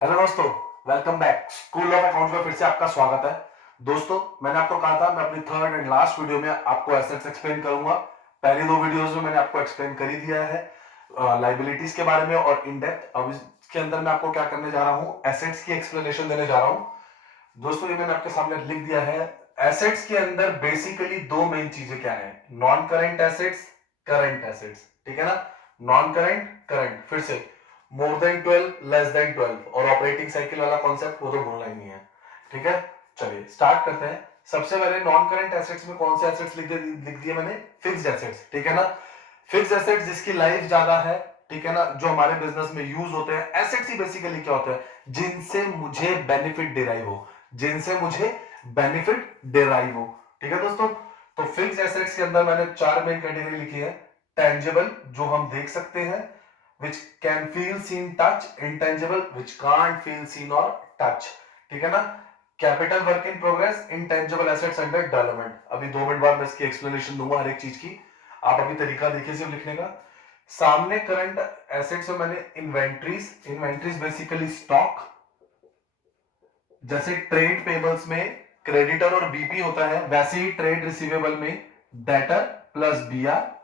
Hello दोस्तों, welcome back. School of accounts में फिर से आपका स्वागत है। दोस्तों, मैंने आपको कहा था मैं अपनी थर्ड एंड लास्ट वीडियो में आपको एसेट्स एक्सप्लेन करूंगा। पहली दो वीडियोस में मैंने आपको एक्सप्लेन कर ही दिया है लाइबिलिटीज के बारे में और इन डेप्थ। अब इसके अंदर मैं आपको क्या करने जा रहा हूँ, एसेट्स की एक्सप्लेनेशन देने जा रहा हूँ। दोस्तों, ये मैंने आपके सामने लिख दिया है। एसेट्स के अंदर बेसिकली दो मेन चीजें क्या है, non current assets, current assets. ठीक है ना, नॉन करेंट, करंट। फिर से मोर देन 12, लेस देन 12 और ऑपरेटिंग साइकिल वाला कॉन्सेप्ट वो तो भूलना ही नहीं है। ठीक है, चलिए स्टार्ट करते हैं। सबसे पहले नॉन करंट एसेट्स में कौन से एसेट्स लिख दिए मैंने, फिक्स्ड एसेट्स। ठीक है ना, फिक्स्ड एसेट्स जिसकी लाइफ ज्यादा है, ठीक है ना, जो हमारे बिजनेस में यूज होते हैं। एसेट्स ही बेसिकली क्या होते हैं, जिनसे मुझे बेनिफिट डिराइव हो, जिनसे मुझे बेनिफिट डिराइव हो। ठीक है दोस्तों, तो फिक्स्ड एसेट्स के अंदर मैंने चार मेन कैटेगरी लिखी है। टेंजिबल, जो हम देख सकते हैं, which can feel seen touch, intangible which can't feel seen or touch। ठीक है ना, capital work in progress, intangible assets under development. अभी 2 मिनट बाद मैं इसकी एक्सप्लेनेशन दूंगा हर एक चीज की। आप अभी तरीका देखिए सिर्फ लिखने का। सामने करंट एसेट्स में मैंने इन्वेंट्रीज, इन्वेंट्रीज बेसिकली स्टॉक। जैसे ट्रेड पेबल्स में क्रेडिटर और बीपी होता है, वैसे ही ट्रेड रिसीवेबल में debtor plus BR,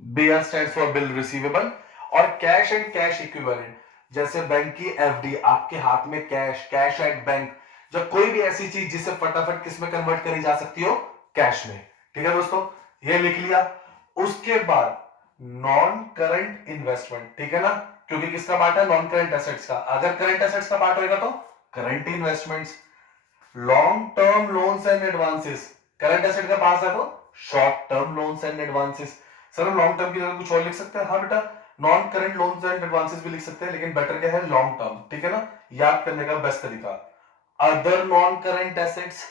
BR stands for bill receivable. और कैश एंड कैश इक्विवेलेंट, जैसे बैंक की एफडी, आपके हाथ में कैश, कैश एट बैंक। जब कोई भी ऐसी चीज जिसे फटाफट किस में कन्वर्ट करी जा सकती हो, कैश में। ठीक है दोस्तों, ये लिख लिया। उसके बाद नॉन करंट इन्वेस्टमेंट। ठीक है ना, क्योंकि किसका पार्ट है, नॉन करंट एसेट्स का। अगर करंट एसेट्स का पार्ट होगा तो current investments. Long term loans and advances, current asset का पास है तो short term loans and advances. Sir हम लॉन्ग टर्म की जगह कुछ और लिख सकते हैं, हाँ बेटा, non current loans and advances भी लिख सकते हैं, लेकिन बेटर क्या है, लॉन्ग टर्म। ठीक है ना, याद करने का बेस्ट तरीका। Other non current assets,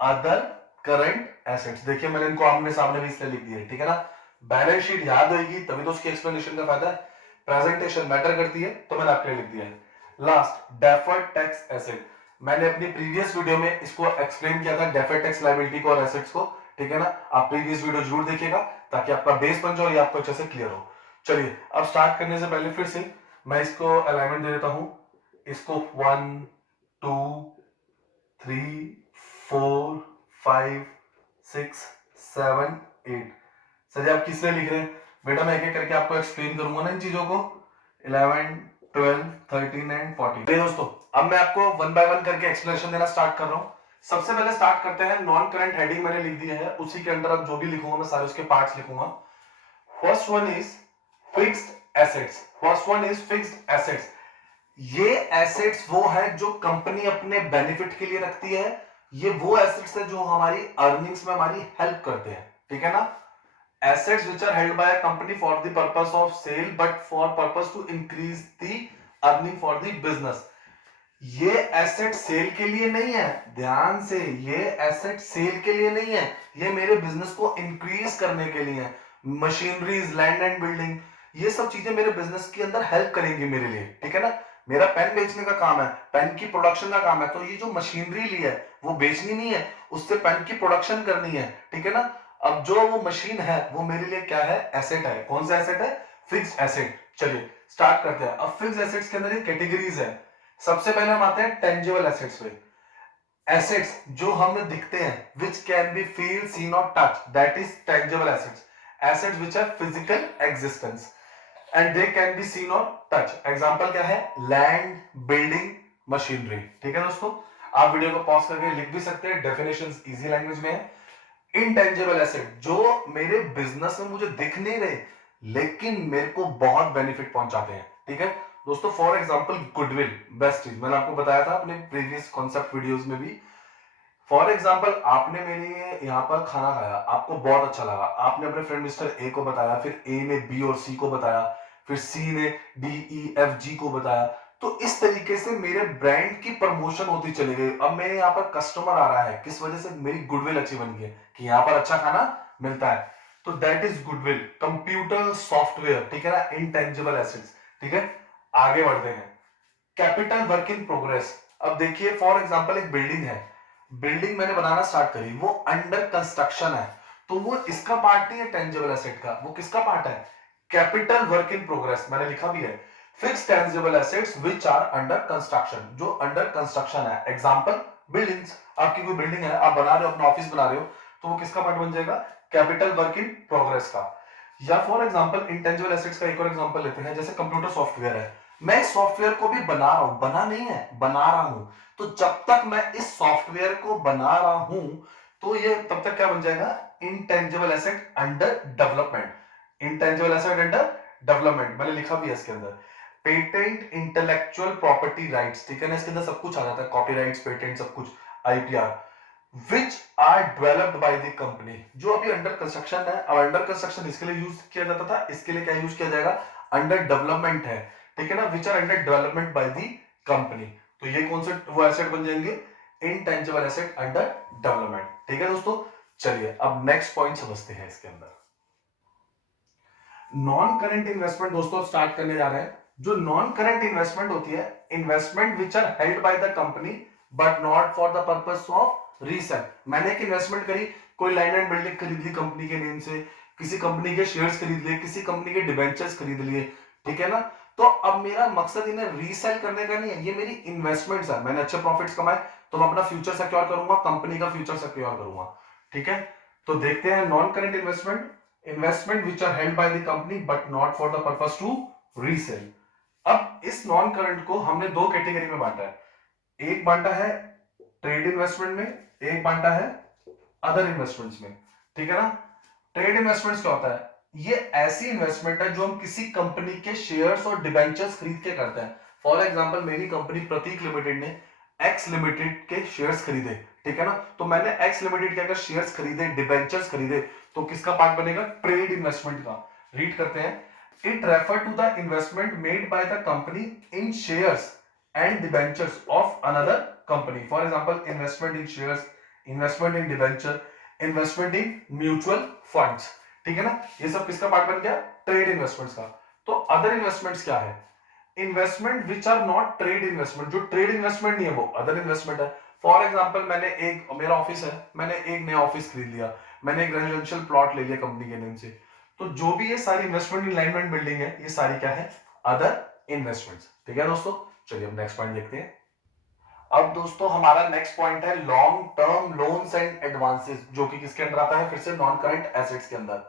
other current assets, देखिए मैंने इनको आमने सामने भी इसलिए लिख दिया है। ठीक है ना, बैलेंस शीट याद होगी तभी तो उसकी एक्सप्लेनेशन का फायदा है। प्रेजेंटेशन मैटर करती है, तो मैंने आपके लिए लिख दिया है। Last, deferred tax asset. मैंने अपनी प्रीवियस वीडियो में इसको एक्सप्लेन किया था, डेफर्ड टैक्स लायबिलिटी को और एसेट्स को। ठीक है ना, आप प्रीवियस वीडियो जरूर देखिएगा ताकि आपका बेस बन जाए, ये आपको अच्छे से क्लियर हो। चलिए, अब स्टार्ट करने से पहले फिर से मैं इसको अलाइनमेंट दे देता हूं। इसको 1 2 3 4 5 6 7 8। सर जी आप किस लिए लिख रहे हैं बेटा, मैं एक एक करके आपको एक्सप्लेन करूंगा ना इन चीजों को। 11 12 13 एंड 14। दोस्तों, अब मैं आपको वन बाय वन करके एक्सप्लेनेशन देना स्टार्ट कर रहा हूं। सबसे पहले स्टार्ट करते हैं, नॉन करंट हेडिंग मैंने लिख दी है, उसी के अंदर अब जो भी लिखूंगा मैं सारे उसके पार्ट्स लिखूंगा। First one is fixed assets. First one is fixed assets. ये एसेट्स वो है जो कंपनी अपने बेनिफिट के लिए रखती है। ये वो एसेट्स है जो हमारी अर्निंग्स में हमारी हेल्प करते हैं। ठीक है ना, assets which are held by a company for the purpose of sale but for purpose to increase the earning for the business। ये एसेट सेल के लिए नहीं है, ध्यान से, ये एसेट सेल के लिए नहीं है, ये मेरे बिजनेस को इंक्रीज करने के लिए है। मशीनरीज, लैंड एंड बिल्डिंग, ये सब चीजें मेरे बिजनेस के अंदर हेल्प करेंगी मेरे लिए। ठीक है ना, मेरा पेन बेचने का काम है, पेन की प्रोडक्शन का काम है, तो ये जो मशीनरी ली है वो बेचनी नहीं है, उससे पेन की प्रोडक्शन करनी है। ठीक है ना, अब जो वो मशीन है वो मेरे लिए क्या है, एसेट है। कौन सा एसेट है, फिक्स्ड एसेट। चलिए स्टार्ट करते हैं। अब फिक्स्ड एसेट्स के अंदर ये कैटेगरीज है। सबसे पहले हम आते हैं टेंजिबल एसेट्स पे। एसेट्स जो हमें दिखते हैं, which can be feel, seen और touch, that is tangible assets. Assets which are physical existence and they can be seen और टच। एग्जांपल क्या है, लैंड, बिल्डिंग, मशीनरी। ठीक है दोस्तों, आप वीडियो को पॉज करके लिख भी सकते हैं, डेफिनेशंस इजी लैंग्वेज में है। इनटेंजिबल एसेट, जो मेरे बिजनेस में मुझे दिख नहीं रहे लेकिन मेरे को बहुत बेनिफिट पहुंचाते हैं। ठीक है दोस्तों, फॉर एग्जांपल गुडविल, बेस्ट चीज मैंने आपको बताया था अपने प्रीवियस कॉन्सेप्ट वीडियोस में भी। फॉर एग्जाम्पल, आपने मेरे यहाँ पर खाना खाया, आपको बहुत अच्छा लगा, आपने अपने फ्रेंड मिस्टर ए को बताया, फिर ए ने बी और सी को बताया, फिर सी ने डी ई एफ जी को बताया। तो इस तरीके से मेरे ब्रांड की प्रमोशन होती चली गई। अब मेरे यहाँ पर कस्टमर आ रहा है, किस वजह से, मेरी गुडविल अच्छी बन गई है कि यहाँ पर अच्छा खाना मिलता है। तो that is goodwill. Computer software, ठीक है ना, इनटेंजिबल एसेट्स। ठीक है, आगे बढ़ते हैं। Capital work in progress. अब देखिए फॉर एग्जांपल एक बिल्डिंग है, बिल्डिंग मैंने बनाना स्टार्ट करी, वो अंडर कंस्ट्रक्शन है, तो वो इसका पार्ट नहीं है टेंजिबल एसेट का, वो किसका पार्ट है, कैपिटल वर्क इन प्रोग्रेस। मैंने लिखा भी है fix tangible assets which are under construction, जो अंडर कंस्ट्रक्शन है। एग्जांपल बिल्डिंग्स, आपकी कोई बिल्डिंग है, आप बना रहे हो, अपना ऑफिस बना रहे हो, तो वो किसका पार्ट बन जाएगा? कैपिटल वर्क इन प्रोग्रेस का। या फॉर एग्जांपल इंटेंजिबल एसेट्स का एक और एग्जांपल लेते हैं, जैसे कंप्यूटर सॉफ्टवेयर है, मैं इस सॉफ्टवेयर को भी बना रहा हूं, बना नहीं है, बना रहा हूं, तो जब तक मैं इस सॉफ्टवेयर को बना रहा हूं तो ये तब तक क्या बन जाएगा? Intangible asset under development. Intangible asset under development मैंने लिखा भी है इसके अंदर। पेटेंट, इंटेलेक्चुअल प्रॉपर्टी राइट्स, ठीक है ना, इसके अंदर सब कुछ आ जाता है, कॉपीराइट्स, पेटेंट, सब कुछ, IPR, which are developed by the company, जो अभी अंडर कंस्ट्रक्शन है। अब अंडर कंस्ट्रक्शन इसके लिए यूज किया जाता था, इसके लिए क्या यूज किया जाएगा? अंडर डेवलपमेंट है, ठीक है ना, which are under development by the company. तो ये कौन से वो एसेट बन जाएंगे? इंटेंजिबल एसेट अंडर डेवलपमेंट, ठीक है दोस्तों। चलिए अब नेक्स्ट पॉइंट समझते हैं इसके अंदर। नॉन करेंट इन्वेस्टमेंट दोस्तों स्टार्ट करने जा रहे हैं। जो नॉन करेंट इन्वेस्टमेंट होती है, investment which are held by the company but not for the purpose of resale. मैंने एक इन्वेस्टमेंट करी, कोई लैंड एंड बिल्डिंग खरीद ली कंपनी के नेम से, किसी कंपनी के शेयर्स खरीद लिए, किसी कंपनी के डिबेंचर्स खरीद लिए, ठीक है ना, तो अब मेरा मकसद इन्हें रीसेल करने का नहीं है, ये मेरी इन्वेस्टमेंट्स है, मैंने अच्छे प्रॉफिट्स कमाए तो मैं अपना फ्यूचर सिक्योर करूंगा, कंपनी का फ्यूचर सिक्योर करूंगा, ठीक है। तो देखते हैं non current investment, investment which are held by the company but not for the purpose to resale. अब इस नॉन करंट को हमने दो कैटेगरी में बांटा है, एक बांटा है ट्रेड इन्वेस्टमेंट में, एक बांटा है अदर इन्वेस्टमेंट्स में, ठीक है ना। ट्रेड इन्वेस्टमेंट्स क्या होता है? ये ऐसी इन्वेस्टमेंट है जो हम किसी कंपनी के शेयर्स और डिबेंचर्स खरीद के करते हैं। फॉर एग्जांपल मेरी कंपनी प्रतीक लिमिटेड ने एक्स लिमिटेड के शेयर्स खरीदे, ठीक है ना, तो मैंने एक्स लिमिटेड के अगर शेयर्स खरीदे, डिबेंचर्स खरीदे, तो किसका पार्ट बनेगा? ट्रेड इन्वेस्टमेंट का। रीड करते हैं, it refer to the investment made by the company in shares and debentures of another company. For example investment in shares, investment in debenture, investment in mutual funds, ठीक है ना, ये सब किसका part बन गया? ट्रेड इन्वेस्टमेंट्स का। तो अदर इन्वेस्टमेंट्स क्या है? Investment which are not trade investment, जो ट्रेड इन्वेस्टमेंट नहीं है वो अदर इन्वेस्टमेंट है। फॉर एग्जांपल मैंने एक, मेरा ऑफिस है, मैंने एक नया ऑफिस खरीद लिया, मैंने एक रेजिडेंशियल प्लॉट ले लिया कंपनी के नेम से, तो जो भी ये सारी investment in land and building है, ये सारी क्या है? अदर इन्वेस्टमेंट्स, ठीक है दोस्तों। चलिए अब नेक्स्ट पॉइंट देखते हैं। अब दोस्तों हमारा नेक्स्ट पॉइंट है long term loans and advances, जो कि किसके अंदर आता है? फिर से नॉन करंट एसेट्स के अंदर।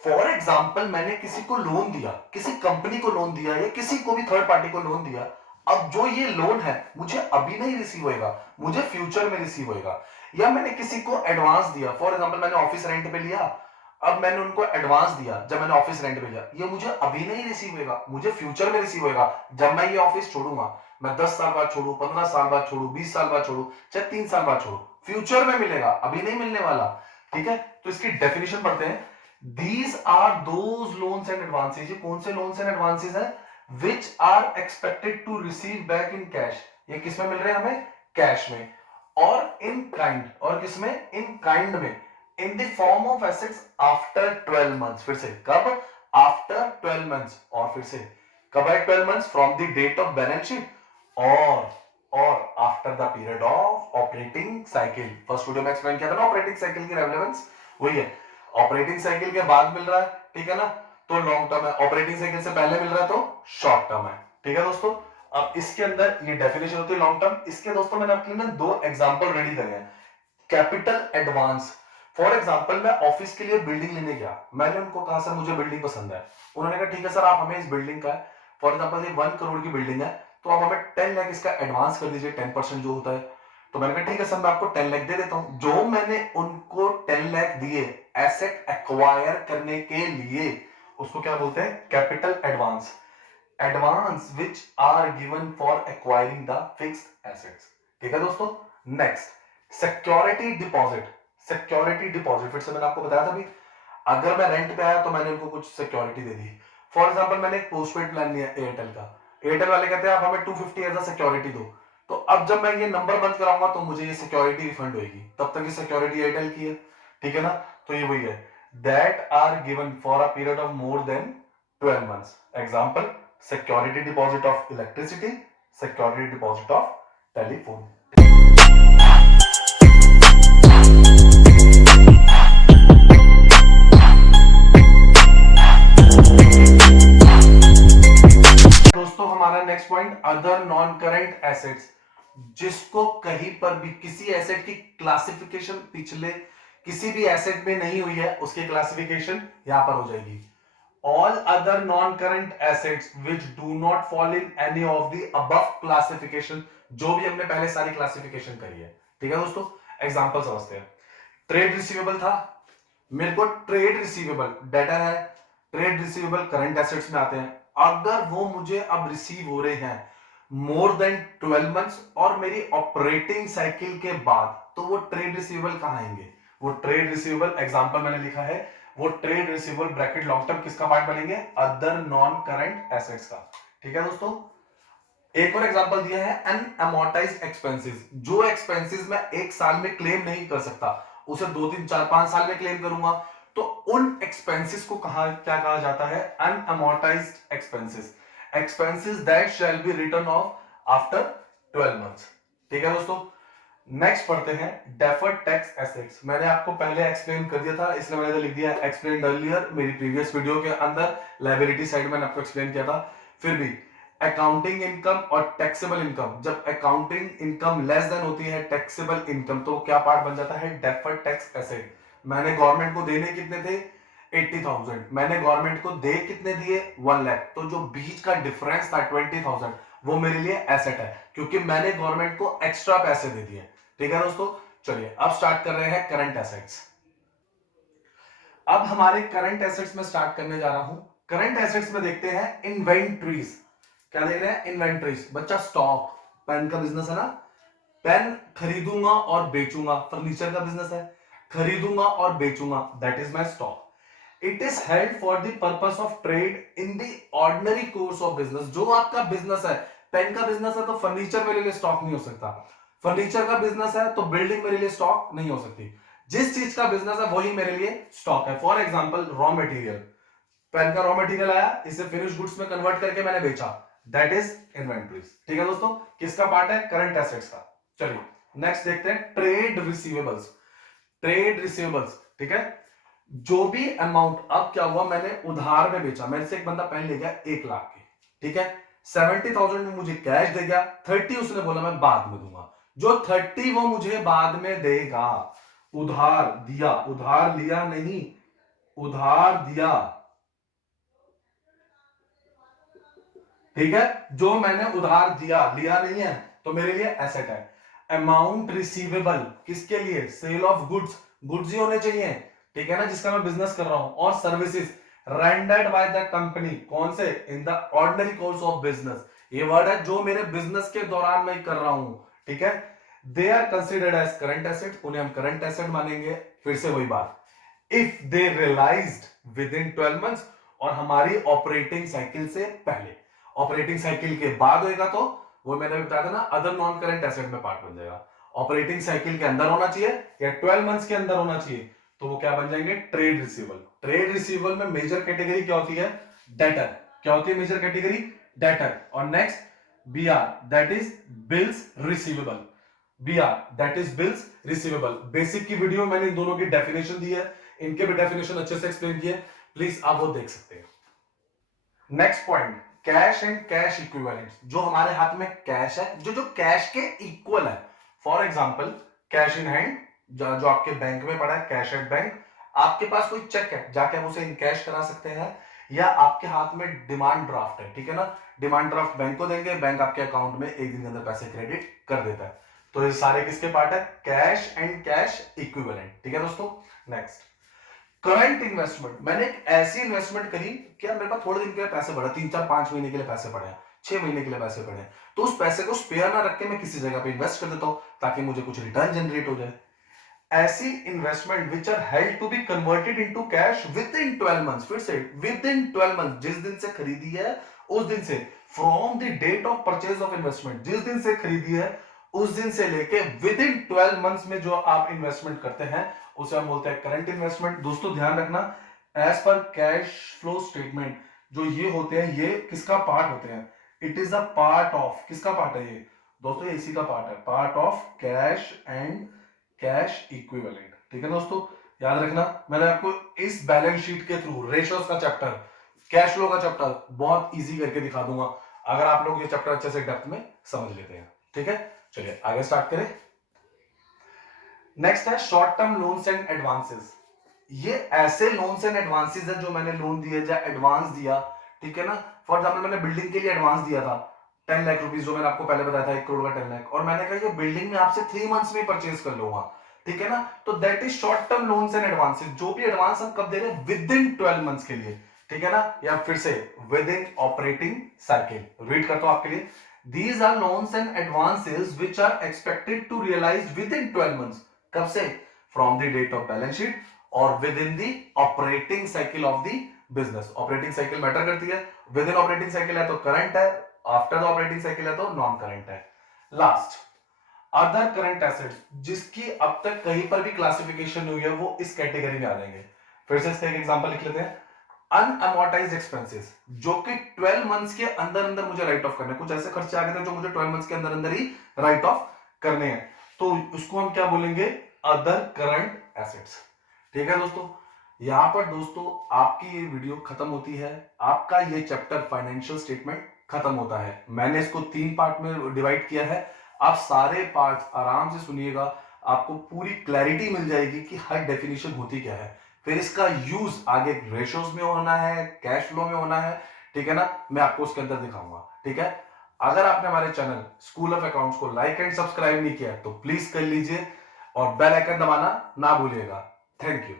फॉर एग्जाम्पल मैंने किसी को लोन दिया, किसी कंपनी को लोन दिया या किसी को भी थर्ड पार्टी को लोन दिया, अब जो ये लोन है मुझे अभी नहीं रिसीव होएगा, मुझे फ्यूचर में रिसीव होएगा। या मैंने किसी को एडवांस दिया, फॉर एग्जाम्पल मैंने ऑफिस रेंट पे लिया, अब मैंने उनको एडवांस दिया जब मैंने ऑफिस रेंट पे लिया, ये मुझे अभी नहीं रिसीव होएगा, मुझे फ्यूचर में रिसीव होएगा जब मैं ये ऑफिस छोड़ूंगा। मैं 10 साल बाद छोड़ू, 15 साल बाद छोड़ू, 20 साल बाद छोड़ू, चाहे 3 साल बाद छोड़ू, फ्यूचर में मिलेगा, अभी नहीं मिलने वाला, ठीक है। तो इसकी डेफिनेशन पढ़ते हैं। These are those loans and advances, ये कौन से loans and advances हैं? Which are expected to receive back in cash, ये किस में मिल रहे हैं हमें? कैश में, और in kind, और किस में? in kind में, in the form of assets after 12 months, फिर से कब? after 12 months, और फिर से कब है 12 months? from the date of balance sheet और after the period of operating cycle। First video में एक्सप्लेन किया था ना ऑपरेटिंग साइकिल की रेलेवेंस, वही है। ऑपरेटिंग साइकिल के बाद मिल रहा है, ठीक है ना, तो लॉन्ग टर्म है, ऑपरेटिंग साइकिल से पहले मिल रहा है तो शॉर्ट टर्म है, ठीक है दोस्तों। अब इसके अंदर ये डेफिनेशन होती है लॉन्ग टर्म। इसके दोस्तों मैंने आपके लिए दो एग्जांपल रेडी करे हैं। कैपिटल एडवांस, फॉर एग्जांपल मैं ऑफिस के लिए बिल्डिंग लेने गया, मैंने उनको कहा सर मुझे बिल्डिंग पसंद है, उन्होंने कहा ठीक है सर आप हमें इस बिल्डिंग का, फॉर एग्जांपल ये 1 करोड़ की बिल्डिंग है, तो आप हमें 10 लाख इसका एडवांस कर दीजिए, 10% जो होता है। तो मैंने कहा ठीक है सर मैं आपको 10 लाख दे देता हूं। जो मैंने उनको 10 लाख दिए एसेट एक्वायर करने के लिए, उसको क्या बोलते हैं? Capital advance. Advance which are given for acquiring the fixed assets, ठीक है दोस्तों। Next security deposit. Security deposit फिर से मैंने आपको बताया था भी, अगर मैं रेंट पे आया तो मैंने उनको कुछ security they the. For example मैंने एक पोस्टपेड प्लान लिया एयरटेल का, एयरटेल वाले कहते हैं आप हमें 250 एज अ सिक्योरिटी दो, तो अब जब मैं ये नंबर बंद कराऊंगा तो मुझे ये सिक्योरिटी रिफंड होगी, तब तक ये सिक्योरिटी एयरटेल की है, ठीक है ना। तो ये वही है, that are given for a period of more than 12 months. Example security deposit of electricity, security deposit of telephone. दोस्तों हमारा next point other non current assets, जिसको कहीं पर भी किसी एसेट की क्लासिफिकेशन पिछले किसी भी एसेट में नहीं हुई है, उसकी क्लासिफिकेशन यहां पर हो जाएगी। All other non current assets which do not fall in any of the above classification, जो भी हमने पहले सारी क्लासिफिकेशन करी है। ठीक है दोस्तों, एग्जांपल समझते हैं। ट्रेड रिसीवेबल था, मेरे को ट्रेड रिसीवेबल डेटर है, ट्रेड रिसीवेबल करंट एसेट्स में आते हैं। अगर वो मुझे अब रिसीव हो रहे हैं मोर देन 12 मंथ्स और मेरी ऑपरेटिंग साइकिल के बाद, तो वो ट्रेड रिसीवेबल कहां आएंगे? वो ट्रेड रिसीवेबल एग्जांपल मैंने लिखा है, वो trade receivable bracket long term किसका पार्ट बनेंगे? अदर नॉन करंट एसेट्स का। ठीक है दोस्तों, एक और एग्जांपल दिया है अनअमोर्टाइज्ड एक्सपेंसेस, जो एक्सपेंसेस मैं एक साल में क्लेम नहीं कर सकता, उसे 2 3 4 5 साल में क्लेम करूंगा, तो उन एक्सपेंसेस को क्या कहा जाता है? Unamortized expenses, expenses that shall be return off after 12 months. ठीक है दोस्तों, नेक्स्ट पढ़ते हैं डेफर्ड टैक्स एसेट्स। मैंने आपको पहले एक्सप्लेन कर दिया था, इसलिए मैंने लिख दिया एक्सप्लेन अर्लियर, मेरी प्रीवियस वीडियो के अंदर लायबिलिटी साइड मैंने आपको एक्सप्लेन किया था। फिर भी अकाउंटिंग इनकम और टैक्सेबल इनकम, जब अकाउंटिंग इनकम लेस देन होती है टैक्सेबल इनकम, तो क्या पार्ट बन जाता है? Deferred tax asset. मैंने गवर्नमेंट को देने कितने थे? 80,000। मैंने गवर्नमेंट को दे कितने दिए? 1 लाख। तो जो बीच का डिफरेंस था 20,000, वो मेरे लिए एसेट है, क्योंकि मैंने गवर्नमेंट को एक्स्ट्रा पैसे दे दिए। ठीक है दोस्तों, चलिए अब स्टार्ट कर रहे हैं करंट एसेट्स। अब हमारे करंट एसेट्स में स्टार्ट करने जा रहा हूं। करंट एसेट्स में देखते हैं इन्वेंट्रीज। क्या देख रहे हैं? इन्वेंट्रीज। बच्चा स्टॉक, पेन का बिजनेस है ना, पेन खरीदूंगा और बेचूंगा, फर्नीचर का बिजनेस है, खरीदूंगा और बेचूंगा, that is my stock. It is held for the purpose of trade in the ordinary course of business. जो आपका बिजनेस है, पेन का बिजनेस है तो फर्नीचर मेरे लिए स्टॉक नहीं हो सकता, फर्नीचर का बिजनेस है तो बिल्डिंग मेरे लिए स्टॉक नहीं हो सकती। जिस चीज का बिजनेस है वही मेरे लिए स्टॉक है। For example raw material, pen का रॉ मटेरियल आया, इसे फिनिश गुड्स में कन्वर्ट करके मैंने बेचा, दैट इज इन्वेंट्रीज। ठीक है दोस्तों, किसका पार्ट है? करंट एसेट्स का। चलिए नेक्स्ट देखते हैं ट्रेड रिसीवेबल्स। ट्रेड रिसीवेबल्स, ठीक है, जो भी अमाउंट, अब क्या हुआ, मैंने उधार में बेचा, मेरे से एक बंदा पेन ले गया 1 लाख की, ठीक है, 70,000 में मुझे कैश दे गया, 30 उसने बोला मैं बाद में दूंगा। जो 30 वो मुझे बाद में देगा, उधार दिया, उधार लिया नहीं, उधार दिया। ठीक है, जो मैंने उधार दिया, लिया नहीं है, तो मेरे लिए एसेट है। अमाउंट रिसीवेबल किसके लिए? सेल ऑफ गुड्स, गुड्स ही होने चाहिए, ठीक है ना, जिसका मैं बिजनेस कर रहा हूं, और services rendered by the company, कौन से? इन the ordinary course of business. ये वर्ड है जो मेरे बिजनेस के दौरान मैं कर रहा हूं, ठीक है। They are considered as current asset, उन्हें हम करंट एसेट मानेंगे। फिर से वही बात, if they realized within 12 months, और हमारी ऑपरेटिंग साइकिल से पहले। ऑपरेटिंग साइकिल के बाद होएगा तो वो मैंने भी बताया था ना, अदर नॉन करंट एसेट में पार्ट बन जाएगा। ऑपरेटिंग साइकिल के अंदर होना चाहिए या 12 मंथ्स के अंदर होना चाहिए, तो वो क्या बन जाएंगे? Trade receivable. ट्रेड रिसीवेबल में मेजर कैटेगरी क्या होती है? डेटर। क्या होती है मेजर कैटेगरी? डेटर। और next BR, that is bills receivable. BR that is bills receivable. Basic की वीडियो मैंने इन दोनों की डेफिनेशन दी है, इनके भी डेफिनेशन अच्छे से एक्सप्लेन किए, प्लीज आप वो देख सकते हैं। Next point, cash and cash equivalent. जो हमारे हाथ में कैश है, जो जो कैश के इक्वल है, for example cash in hand, जो आपके बैंक में पड़ा है, कैश एट बैंक। आपके पास कोई चेक है, जाके आप उसे इनकैश करा सकते हैं, या आपके हाथ में डिमांड ड्राफ्ट है, ठीक है ना, डिमांड ड्राफ्ट बैंक को देंगे, बैंक आपके अकाउंट में एक दिन के अंदर पैसे क्रेडिट कर देता है। तो ये सारे किसके पार्ट है? Cash and cash equivalent. ठीक है दोस्तों, नेक्स्ट करंट इन्वेस्टमेंट। मैंने एक ऐसी इन्वेस्टमेंट करी कि मेरे पास थोड़े दिन के लिए पैसे पड़े, 3 4 5 महीने के लिए पैसे पड़े हैं, 6 महीने के लिए पैसे पड़े हैं, तो उस पैसे को स्पेयर ना रख के मैं किसी जगह पे इन्वेस्ट कर देता हूं, ताकि मुझे कुछ रिटर्न जनरेट हो जाए। ऐसी investment which are held to be converted into cash within 12 months. फिर से विद इन 12 मंथ, जिस दिन से खरीदी है उस दिन से, from the date of purchase of investment, जिस दिन से खरीदी है उस दिन से लेके विद इन 12 मंथ्स में जो आप इन्वेस्टमेंट करते हैं उसे हम बोलते हैं करंट इन्वेस्टमेंट। दोस्तों ध्यान रखना, as per cash flow statement जो ये होते हैं, ये किसका पार्ट होते हैं? It is a part of, किसका पार्ट है ये दोस्तों? ये इसी का पार्ट है, part of cash and cash equivalent. ठीक है दोस्तों, याद रखना, मैंने आपको इस बैलेंस शीट के थ्रू रेशियोज का चैप्टर, कैश फ्लो का चैप्टर बहुत इजी करके दिखा दूंगा। अगर आप लोग ये चैप्टर अच्छे से डेप्थ में समझ लेते हैं। ठीक है, चलिए आगे स्टार्ट करें। नेक्स्ट है short term loans and advances. ये ऐसे लोन्स एंड एडवांसेस है जो मैंने लोन दिए या एडवांस दिया, ठीक है ना। फॉर एग्जाम्पल मैंने बिल्डिंग के लिए एडवांस दिया था 10 लाख रुपीज, जो मैंने आपको पहले बताया था 1 करोड़ का 10 लाख, और मैंने कहा ये बिल्डिंग में आपसे 3 मंथ्स में परचेज कर लूंगा, ठीक है ना। तो that is short term loans and advances. जो भी एडवांस हम कब दे रहे हैं, विद इन 12 मंथ्स के लिए, ठीक है ना। या फिर से within operating cycle. Read करता हूं आपके लिए। These are loans and advances which are expected to realise within 12 months. कब से? From the date of balance sheet और within the operating cycle of the business. Operating cycle matter करती है। With in operating cycle है तो current है, after the operating cycle है तो नॉन करंट है। लास्ट, अदर करंट एसेट्स, जिसकी अब तक कहीं पर भी क्लासिफिकेशन हुई है वो इस कैटेगरी में आ जाएंगे। फिर से इसका एक एग्जांपल लिख लेते हैं। अनअमोर्टाइज्ड एक्सपेंसेस, जो कि 12 मंथ्स के अंदर अंदर मुझे राइट ऑफ करने, कुछ ऐसे खर्चे आ गए थे जो मुझे 12 मंथ्स के अंदर अंदर ही राइट ऑफ करने हैं, तो उसको हम क्या बोलेंगे, अदर करंट एसेट्स। ठीक है दोस्तों, यहां पर दोस्तों आपकी ये वीडियो खत्म होती है, आपका ये चैप्टर फाइनेंशियल स्टेटमेंट खत्म होता है। मैंने इसको 3 पार्ट में डिवाइड किया है। आप सारे पार्ट्स आराम से सुनिएगा, आपको पूरी क्लैरिटी मिल जाएगी कि हर डेफिनेशन होती क्या है। फिर इसका यूज आगे रेशियोज में होना है, कैश फ्लो में होना है, ठीक है ना। मैं आपको उसके अंदर दिखाऊंगा, ठीक है। अगर आपने हमारे चैनल स्कूल ऑफ अकाउंट्स को लाइक एंड सब्सक्राइब नहीं किया तो प्लीज कर लीजिए और बेल आइकन दबाना ना भूलिएगा। Thank you.